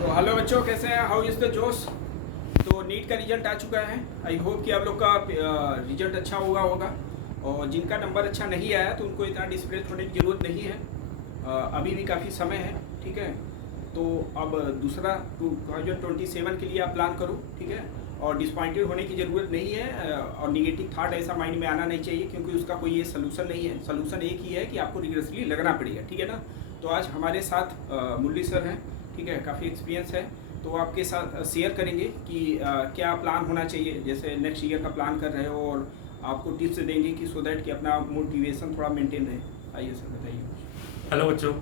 तो हेलो बच्चों, कैसे हैं? हाउ इज़ द जोश? तो नीट का रिजल्ट आ चुका है। आई होप कि आप लोग का रिजल्ट अच्छा होगा। और जिनका नंबर अच्छा नहीं आया तो उनको इतना डिस्प्रेस होने की ज़रूरत नहीं है। अभी भी काफ़ी समय है, ठीक है। तो अब दूसरा 2027 के लिए आप प्लान करो, ठीक है। और डिसपॉइंटेड होने की ज़रूरत नहीं है, और निगेटिव थाट ऐसा माइंड में आना नहीं चाहिए, क्योंकि उसका कोई ये सलूशन नहीं है। सलूशन एक ही है कि आपको रिग्रेसली लगना पड़ेगा, ठीक है ना। तो आज हमारे साथ मुरली सर हैं, ठीक है, काफ़ी एक्सपीरियंस है। तो आपके साथ शेयर करेंगे कि क्या प्लान होना चाहिए, जैसे नेक्स्ट ईयर का प्लान कर रहे हो, और आपको टिप्स देंगे कि सो दैट कि अपना मोटिवेशन थोड़ा मेंटेन रहे। आइए सर, बताइए। हेलो बच्चों,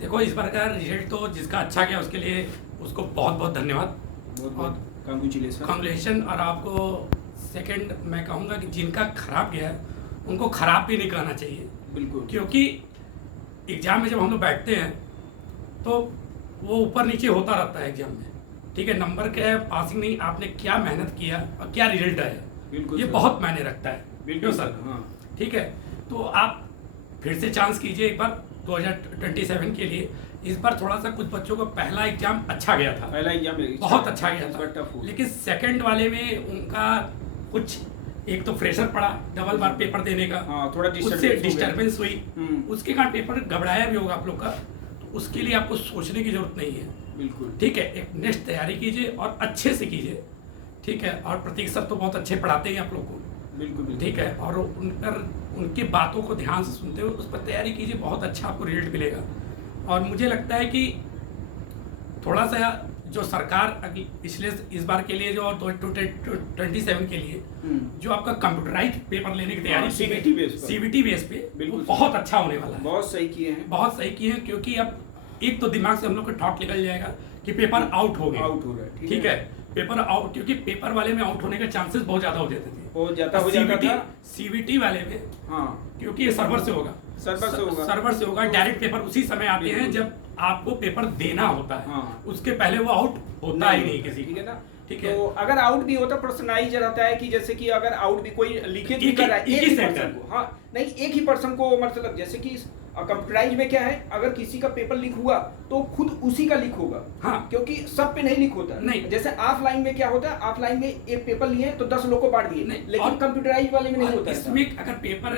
देखो इस बार का रिजल्ट तो जिसका अच्छा गया उसके लिए उसको बहुत बहुत धन्यवाद, बहुत बहुत कांग्रेचुलेशन। और आपको सेकंड मैं कहूँगा कि जिनका खराब गया है उनको खराब भी नहीं कहना चाहिए, बिल्कुल। क्योंकि एग्ज़ाम में जब हम लोग बैठते हैं तो वो ऊपर नीचे होता रहता है एग्जाम में, ठीक है। नंबर क्या है, पासिंग नहीं, आपने क्या मेहनत किया और क्या रिजल्ट आया, बिल्कुल ये सर। बहुत मायने रखता है। बिल्कुल सर, हाँ। ठीक है। तो आप फिर से चांस कीजिए एक बार 2027 के लिए। इस बार थोड़ा सा कुछ बच्चों को पहला एग्जाम अच्छा गया था, पहला एग्जाम बहुत अच्छा गया था, लेकिन सेकंड वाले में उनका कुछ, एक तो प्रेशर पड़ा डबल बार पेपर देने का, थोड़ा उससे डिस्टर्बेंस हुई, उसके कारण पेपर घबराया भी होगा आप लोग का। तो उसके लिए आपको सोचने की जरूरत नहीं है, बिल्कुल, ठीक है। एक नेक्स्ट तैयारी कीजिए और अच्छे से कीजिए, ठीक है। और प्रतीक सर तो बहुत अच्छे पढ़ाते हैं आप लोग को, बिल्कुल, ठीक है। और उन पर उनकी बातों को ध्यान से सुनते हुए उस पर तैयारी कीजिए, बहुत अच्छा आपको रिजल्ट मिलेगा। और मुझे लगता है कि थोड़ा सा जो सरकार इस बार के लिए जो 2027 के लिए जो आपका कंप्यूटराइज पेपर लेने की तैयारी, सीबीटी बेस पे बिल्कुल बहुत अच्छा होने वाला है। बहुत सही किए हैं, बहुत सही किए हैं, क्योंकि अब एक तो दिमाग से हम लोग का थॉट निकल जाएगा कि पेपर आउट हो गया, आउट हो रहा है, ठीक है। पेपर आउट, क्योंकि पेपर वाले में आउट होने के चांसेस बहुत ज्यादा हो जाते थे, बहुत ज्यादा हो जाता था। सीबीटी वाले में क्योंकि ये सर्वर से होगा, सर्वर से होगा, डायरेक्ट पेपर उसी समय आते हैं जब आपको पेपर देना होता है, उसके पहले वो आउट होता ही नहीं किसी, ठीक है ना। ठीक है। तो अगर आउट भी होता, पर्सनलाइज रहता है कि जैसे कि अगर आउट भी कोई लीकेज भी कर रहा है एक ही पर्सन को, नहीं एक ही पर्सन को, मतलब जैसे कि कंप्यूटराइज में क्या है, अगर किसी का पेपर लीक हुआ तो खुद उसी का लीक होगा, क्योंकि सब पे नहीं लीक होता नहीं। जैसे ऑफलाइन में क्या होता है, ऑफलाइन में एक पेपर लिए तो 10 लोग को बांट दिए, लेकिन कंप्यूटराइज वाले में नहीं होता। इसमें अगर पेपर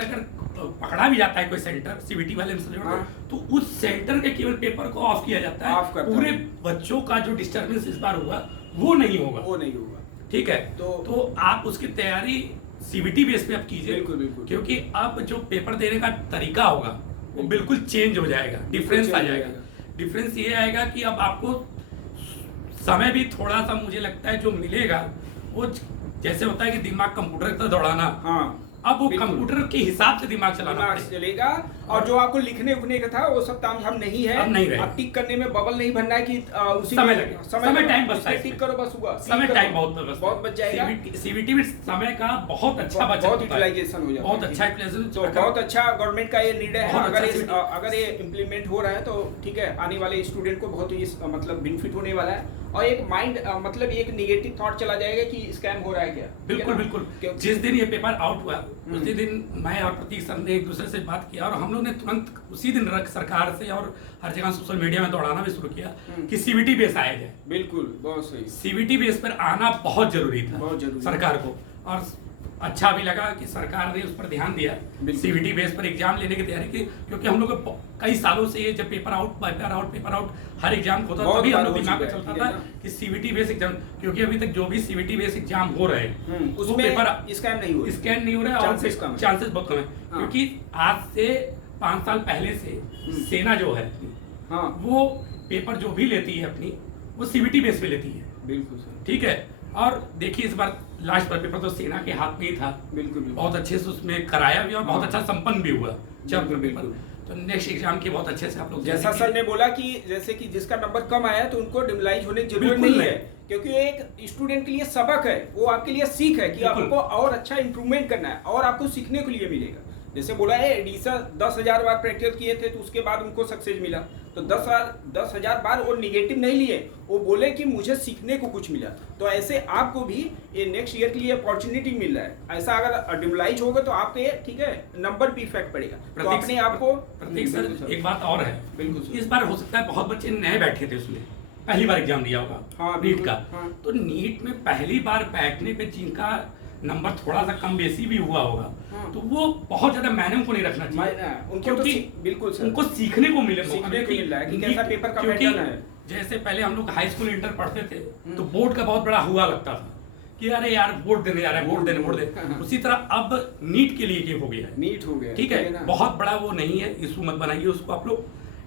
पकड़ा भी जाता है कोई सेंटर सीबीटी वाले में, तो उस सेंटर के केवल पेपर को ऑफ किया जाता है, पूरे बच्चों का जो डिस्टर्बेंस इस बार हुआ वो नहीं होगा, ठीक है। तो आप उसकी तैयारी सीबीटी बेस पे आप कीजिए, बिल्कुल, क्योंकि अब जो पेपर देने का तरीका होगा वो बिल्कुल चेंज हो जाएगा, डिफरेंस आ जाएगा। डिफरेंस ये आएगा कि अब आपको समय भी थोड़ा सा, मुझे लगता है जो मिलेगा वो जैसे होता है कि दिमाग कंप्यूटर की तरह दौड़ाना, अब वो कंप्यूटर के हिसाब से दिमाग चलेगा। और जो आपको लिखने उखने का था वो सब तामझाम नहीं है, अब नहीं रहे। अब टिक करने में बबल नहीं भरना है कि उसी समय लगेगा, समय टाइम बचता है, टिक करो बस, हुआ समय टाइम बहुत बच जाएगा। सीबीटी में समय का बहुत अच्छा बचत, बहुत यूटिलाइजेशन हो जाता है, बहुत अच्छा यूटिलाइजेशन, तो बहुत अच्छा गवर्नमेंट का ये निर्णय है। अगर ये इम्प्लीमेंट हो रहा है तो ठीक है, आने वाले स्टूडेंट को बहुत ही मतलब बेनिफिट होने वाला है। और एक माइंड मतलब एक नेगेटिव थॉट चला जाएगा कि स्कैम हो रहा है क्या। बिल्कुल। जिस दिन ये पेपर आउट हुआ उसी दिन मैं और प्रतीक सर ने एक दूसरे से बात किया, और हम लोग ने तुरंत उसी दिन सरकार से और हर जगह सोशल मीडिया में दौड़ाना भी शुरू किया कि सीबीटी बेस आया जाए। बिल्कुल, बहुत सही। सीबीटी बेस पर आना बहुत जरूरी था, बहुत जरूरी सरकार को, और अच्छा भी लगा कि सरकार ने उस पर ध्यान दिया, सीबीटी बेस पर एग्जाम लेने की तैयारी की। क्योंकि हम लोग कई सालों से ये जब पेपर आउट हर एग्जाम होता था, तभी हम लोग दिमाग में चलता था कि सीबीटी बेस एग्जाम, क्योंकि अभी तक जो भी सीबीटी बेस एग्जाम हो रहे हैं उसमें पेपर स्कैन नहीं हो रहा है, और चांसेस बहुत कम है। क्योंकि आज से 5 साल पहले से सेना जो है वो पेपर जो भी लेती है अपनी, वो सीबीटी बेस पे लेती है, बिल्कुल सर, ठीक है। और देखिए इस बार लास्ट पर पेपर तो सेना के हाथ में ही था, बिल्कुल, बहुत अच्छे से उसमें कराया भी और बहुत अच्छा संपन्न भी हुआ जब पेपर। तो नेक्स्ट एग्जाम की बहुत अच्छे से आप लोग, जैसा सर ने बोला कि जैसे कि जिसका नंबर कम आया तो उनको डिमोरलाइज होने की जरूरत नहीं है, क्योंकि एक स्टूडेंट के लिए सबक है, वो आपके लिए सीख है कि आपको और अच्छा इंप्रूवमेंट करना है और आपको सीखने के लिए मिलेगा। जैसे बोला है एडिशन 10,000 बार प्रैक्टिस किए थे तो उसके बाद उनको सक्सेस मिला, तो 10,000 बार वो निगेटिव नहीं लिए, वो बोले कि मुझे सीखने को कुछ मिला। तो ऐसे आपको भी ये नेक्स्ट ईयर के लिए अपॉर्चुनिटी मिल रहा है। ऐसा अगर डिमोलाइज होगा तो आपके ठीक है नंबर पे इफेक्ट पड़ेगा, तो अपने आप को प्रतीक सर एक बात और है, बिल्कुल इस बार हो सकता है बहुत बच्चे नए बैठे थे उसमें, पहली बार एग्जाम दिया होगा हाँ, नीट का, हाँ। तो नीट में पहली बार बैठने पे जिनका नंबर थोड़ा सा कम बेसी भी हुआ होगा, हाँ। तो वो बहुत ज्यादा मायने उनको नहीं रखना चाहिए, उनको तो बिल्कुल सर, उनको सीखने को मिले, सीखने को मिल रहा है कि कैसा पेपर का क्योंकि पैटर्न है। जैसे पहले हम लोग हाई स्कूल इंटर पढ़ते थे तो बोर्ड का बहुत बड़ा हुआ लगता था कि अरे यार बोर्ड देने जा रहा है, बोर्ड देने, उसी तरह अब नीट के लिए ये हो गया है, नीट हो गया, ठीक है, बहुत बड़ा वो नहीं है, इशू मत बनाइए उसको आप लोग,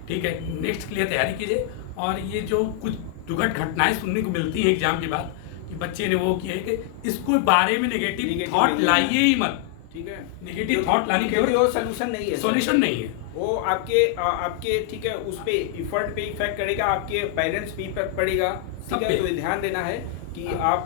ठीक है, नेक्स्ट के लिए तैयारी कीजिए। और ये जो कुछ दुखद घटनाएं सुनने को मिलती हैं एग्जाम के बाद कि बच्चे ने वो किया है कि इसको बारे में नेगेटिव थॉट लाइए ही मत, ठीक है, नेगेटिव थॉट लाने के वो सोल्यूशन नहीं है, सॉल्यूशन नहीं है, वो आपके ठीक है उस पे इफर्ट पे इफेक्ट करेगा, आपके पेरेंट्स पे इफेक्ट पड़ेगा, ठीक है। तो ये ध्यान देना है कि आप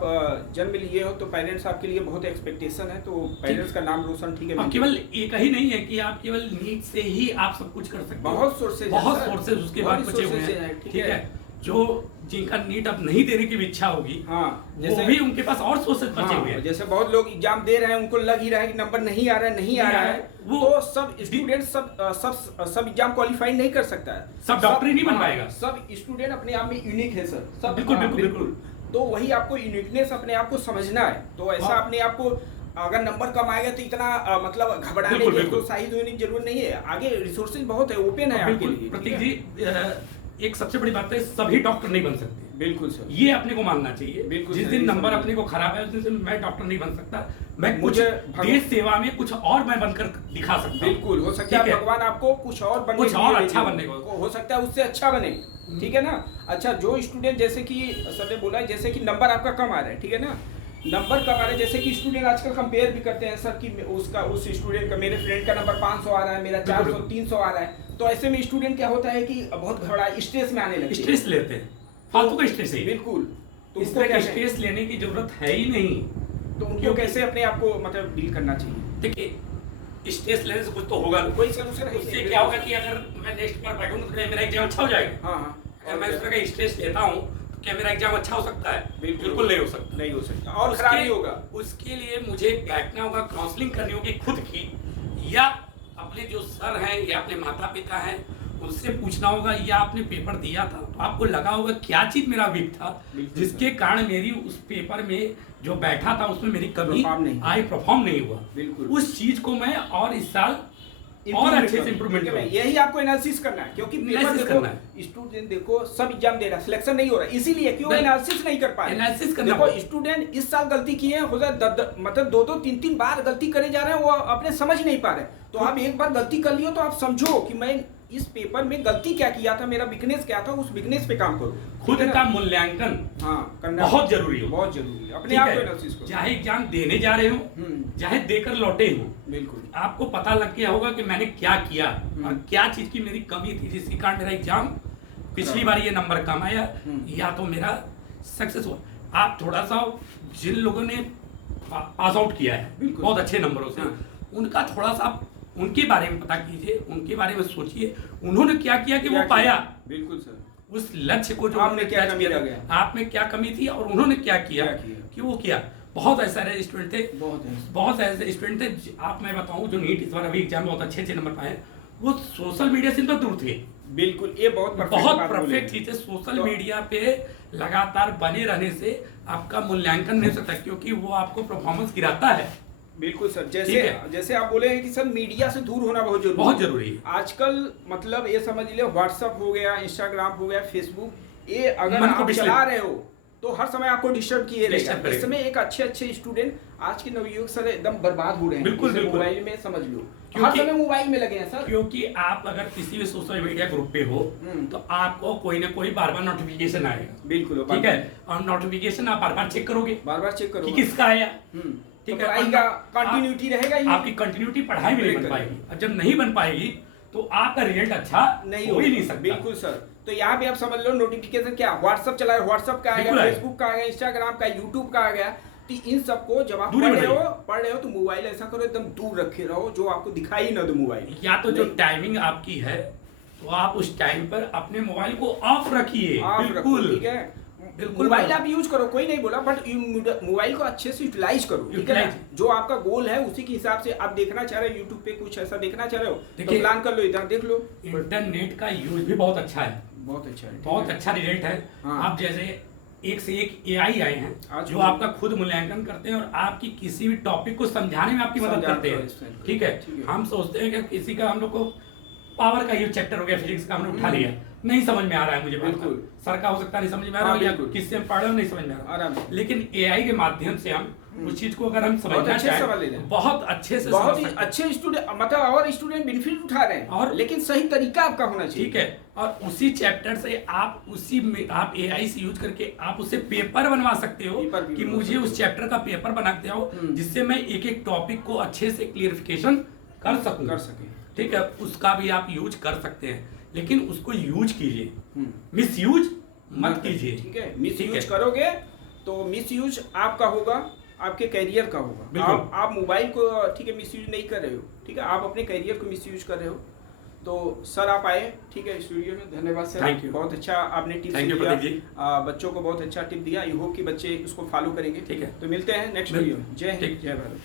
जन्म लिए हो तो पेरेंट्स आपके लिए बहुत एक्सपेक्टेशन है, तो पेरेंट्स का नाम रोशन, ठीक है। केवल एक ही नहीं है कि आप केवल नीट से ही आप सब कुछ कर सकते हैं, बहुत सोर्सेज उसके बाद बचे हुए हैं, ठीक है, जो जिनका नीट अब नहीं देने की भी इच्छा होगी, हाँ, जैसे भी उनके पास और सोर्सेज बचे हुए हैं। जैसे बहुत लोग एग्जाम दे रहे हैं, उनको लग ही रहा है कि नंबर नहीं आ रहा है, वो तो सब स्टूडेंट सब एग्जाम क्वालिफाई नहीं कर सकता है, सब डॉक्टर ही नहीं बन पाएगा, सब स्टूडेंट अपने आप में यूनिक है सर, सब बिल्कुल। तो वही आपको यूनिकनेस अपने आप को समझना है, तो ऐसा अपने आप को अगर नंबर कम आएगा तो इतना मतलब घबराने की उत्साहित होने की जरूरत नहीं है, आगे रिसोर्सेज बहुत है, ओपन है आपके लिए। प्रतीक जी एक सबसे बड़ी बात है, सभी डॉक्टर नहीं बन सकते, बिल्कुल सर, ये अपने को मानना चाहिए, बिल्कुल। जिस दिन नंबर अपने को खराब है उस दिन मैं डॉक्टर नहीं बन सकता, मैं कुछ मुझे देश सेवा में कुछ और मैं बनकर दिखा सकता हूं, बिल्कुल हो सकता है भगवान आपको कुछ और अच्छा बनने को हो सकता है, उससे अच्छा बने, ठीक है ना। अच्छा, जो स्टूडेंट जैसे कि सर ने बोला जैसे कि नंबर आपका कम आ रहा है, ठीक है ना, नंबर कम आ रहा है, जैसे कि स्टूडेंट आजकल कंपेयर भी करते हैं सर कि उस स्टूडेंट का, मेरे फ्रेंड का नंबर 500 आ रहा है, मेरा 400 300 आ रहा है, तो ऐसे में स्टूडेंट क्या होता है कि बहुत घबरा स्ट्रेस में आने लगते हैं, स्ट्रेस लेते हैं, फालतू का स्ट्रेस है, बिल्कुल, तो इस तरह का स्ट्रेस लेने की जरूरत है ही नहीं, तो उनको कैसे अपने आप को मतलब डील करना चाहिए। देखिए स्ट्रेस लेने से कुछ तो होगा, कोई सोल्यूशन है, उससे क्या होगा कि अगर मैं नेक्स्ट बार बैठूंगा तो मेरा एग्जाम अच्छा हो जाएगा, हाँ, अगर मैं इस तरह का स्ट्रेस लेता हूँ तो क्या मेरा एग्जाम अच्छा हो सकता है? बिल्कुल नहीं हो सकता, नहीं हो सकता, और खराब ही होगा। उसके लिए मुझे बैठना होगा, काउंसलिंग करनी होगी खुद की, या अपने जो सर हैं या अपने माता पिता हैं उनसे पूछना होगा, या आपने पेपर दिया था तो आपको लगा होगा क्या चीज मेरा वीक था जिसके कारण मेरी उस पेपर में जो बैठा था उसमें मेरी कमी आई, परफॉर्म नहीं हुआ, उस चीज को मैं और इस साल और अच्छे से इंप्रूवमेंट करें, यही आपको एनालिसिस करना है, क्योंकि पेपर देखो स्टूडेंट देखो सब एग्जाम दे रहा है, सिलेक्शन नहीं हो रहा है, इसीलिए क्यों एनालिसिस नहीं कर पाए, एनालिसिस करना। देखो स्टूडेंट इस साल गलती किए हैं, हो जाए मतलब 2-2 3-3 बार गलती करे जा रहे हैं, वो अपने समझ नहीं पा रहे, तो आप एक बार गलती कर लियो तो आप समझो कि मैं इस पेपर में गलती क्या किया था, मेरा वीकनेस क्या था, उस वीकनेस पे काम करो, खुद का मूल्यांकन करना बहुत जरूरी है, बहुत जरूरी है, अपने आप को एनालिसिस करो, चाहे एग्जाम देने जा रहे हो चाहे देकर लौटे हो, बिल्कुल आपको पता लग गया होगा कि मैंने क्या किया और क्या चीज की मेरी कमी थी जिसके कारण मेरा एग्जाम पिछली बार ये नंबर कम आया या तो मेरा सक्सेस हुआ। आप थोड़ा सा जिन लोगों ने पास आउट किया है बहुत अच्छे नंबरों से, उनका थोड़ा सा उनके बारे में पता कीजिए, उनके बारे में सोचिए, उन्होंने क्या किया कि वो पाया, बिल्कुल सर, उस लक्ष्य को जो आपने क्या कमी रह गया, आप में क्या कमी थी और उन्होंने क्या किया कि वो किया। बहुत ऐसे स्टूडेंट थे, बहुत ऐसे स्टूडेंट थे, आप मैं बताऊं जो नीट इस बार अभी एग्जाम में बहुत अच्छे नंबर पाए, वो सोशल मीडिया से तो दूर थे, बिल्कुल ये बहुत परफेक्ट चीज है, सोशल मीडिया पे लगातार बने रहने से आपका मूल्यांकन नहीं हो सकता, क्योंकि वो आपको परफॉर्मेंस गिराता है। बिल्कुल सर, जैसे आप बोले हैं कि सर मीडिया से दूर होना बहुत जरूरी है आजकल, मतलब ये समझ लीजिए व्हाट्सएप हो गया, इंस्टाग्राम हो गया, फेसबुक, ये अगर आप चला रहे हो तो हर समय आपको डिस्टर्ब किए रहेगा। इस समय एक अच्छे स्टूडेंट आज के नवयुवक सर एकदम बर्बाद हो रहे हैं, बिल्कुल मोबाइल में समझ लो, हर समय मोबाइल में लगे हैं सर, क्योंकि आप अगर किसी भी सोशल मीडिया ग्रुप पे हो तो आपको कोई ना कोई बार बार नोटिफिकेशन आएगा, बिल्कुल ठीक है, और नोटिफिकेशन आप बार बार चेक करोगे, चेक करोगे कि किसका आया, ठीक है, पढ़ाई का कंटिन्यूटी रहेगा ही, आपकी कंटिन्यूटी पढ़ाई में नहीं बन पाएगी, और जब नहीं बन पाएगी तो आपका रिजल्ट अच्छा नहीं हो ही नहीं सकता। बिल्कुल सर, तो यहाँ पे आप समझ लो नोटिफिकेशन क्या, व्हाट्सएप चला है, व्हाट्सएप का आ गया, फेसबुक का आ गया, इंस्टाग्राम का, यूट्यूब का आ गया, तो इन सबको जब आप दूरी पढ़ रहे हो तो मोबाइल ऐसा करो एकदम दूर रखे रहो, जो आपको दिखाई ना दे मोबाइल। या तो जो टाइमिंग आपकी है तो आप उस टाइम पर अपने मोबाइल को ऑफ रखिए, बिल्कुल, ठीक है। बिल्कुल मोबाइल आप यूज करो, कोई नहीं बोला, बट मोबाइल को अच्छे से यूटिलाइज करो, ठीक है। जो आपका गोल है उसी के हिसाब से आप देखना चाह रहे हो, यूट्यूब पे कुछ ऐसा देखना चाह रहे हो तो प्लान कर लो, इधर देख लो। इंटरनेट का यूज भी बहुत अच्छा है, बहुत अच्छा है, बहुत अच्छा रिजल्ट है। हाँ। आप जैसे एक से एक एआई आए हैं जो आपका खुद मूल्यांकन करते हैं और आपकी किसी भी टॉपिक को समझाने में आपकी मदद करते हैं, ठीक है। हम सोचते हैं कि किसी का हम लोग को पावर का ये चैप्टर हो गया, फिजिक्स का हमने उठा लिया, नहीं समझ में आ रहा है मुझे, बिल्कुल सर का हो सकता है नहीं समझ में आ रहा है, या किससे हम पढ़ रहे हो नहीं समझ में आ रहा है, लेकिन एआई के माध्यम से हम उस चीज को अगर हम समझना चाहें बहुत अच्छे से, बहुत ही अच्छे स्टूडेंट, मतलब और स्टूडेंट बेनिफिट उठा रहे हैं, और लेकिन सही तरीका आपका होना चाहिए, ठीक है। और उसी चैप्टर से आप उसी में आप एआई से यूज करके आप उससे पेपर बनवा सकते हो कि मुझे उस चैप्टर का पेपर बनाते हो, जिससे मैं एक एक टॉपिक को अच्छे से क्लियरिफिकेशन कर सके, ठीक है। उसका भी आप यूज कर सकते हैं, लेकिन उसको यूज कीजिए, मिस यूज मत कीजिए, ठीक है। मिस यूज करोगे तो मिस यूज आपका होगा, आपके करियर का होगा। आप मोबाइल को, ठीक है, मिस यूज नहीं कर रहे हो, ठीक है, आप अपने करियर को मिस यूज कर रहे हो। तो सर आप आए, ठीक है, स्टूडियो में, धन्यवाद सर, बहुत अच्छा आपने टिप्स दिया, बच्चों को बहुत अच्छा टिप दिया। आई होप कि बच्चे उसको फॉलो करेंगे, ठीक है। तो मिलते हैं नेक्स्ट वीडियो में। जय हिंद, जय भारत।